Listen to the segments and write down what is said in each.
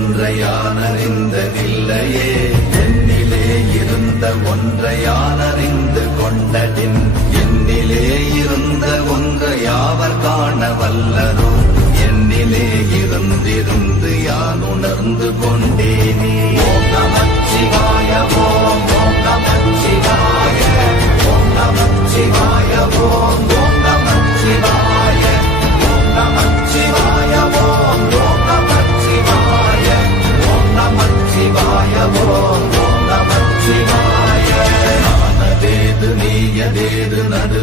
ஒன்றையானறிந்ததில்லையே. என்னிலே இருந்த ஒன்றையானறிந்து கொண்டதின் என்னிலே இருந்த ஒன்றை யாவர் காண வல்லரோ என்னிலே இருந்திருந்து யான் உணர்ந்து கொண்டேனே.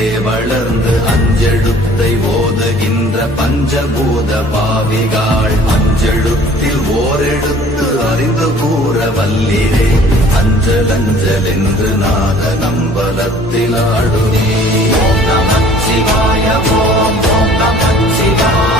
அஞ்செழுத்திலே வளர்ந்து அஞ்செழுத்தை ஓதுகின்ற பஞ்சபூத பாவிகாள். அஞ்செழுத்தில் ஓரெழுத்து அறிந்து கூற வல்லிரே. அஞ்சல் அஞ்சல் என்று நாத நம்பலத்தில் ஆடுனே ஓம் நமச்சிவாய ஓம் ஓம் நமச்சிவாய.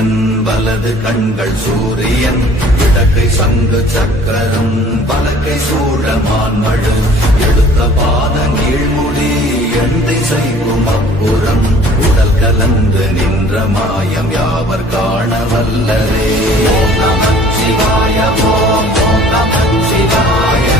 சந்திரன் வலது கண்கள் சூரியன் இடக்கை சங்கு சக்கரம் பலக்கை சூழமான் மழு. எடுத்த பாத நீழ்முடி எந்தை திசைக்கும் அப்புறம்? உடல் கலந்து நின்ற மாயம் யாவர் காண வல்லரே ஓம் நமச்சிவாய ஓம் ஓம் நமச்சிவாய.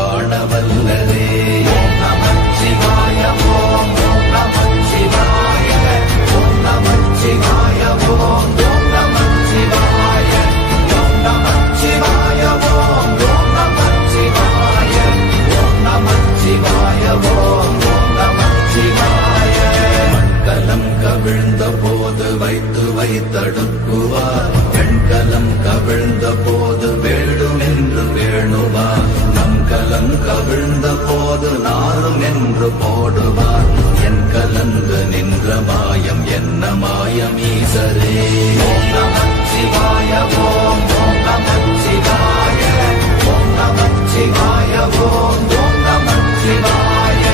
மாயம் என்ன மாயம் ஈசரே? ஓம் நமச்சிவாய ஓம் ஓம் நமச்சிவாய ஓம் நமச்சிவாய ஓம் ஓம் நமச்சிவாய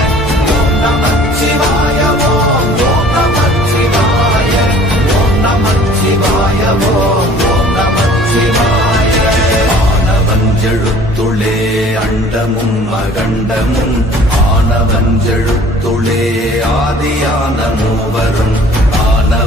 ஓம் நமச்சிவாய ஓம் ஓம் நமச்சிவாய ஓம் நமச்சிவாய ஓம் ஓம் நமச்சிவாய ஆனவஞ்செழுத்துளே அண்டமும் அகண்டமும் ஆதியான மூவரும்.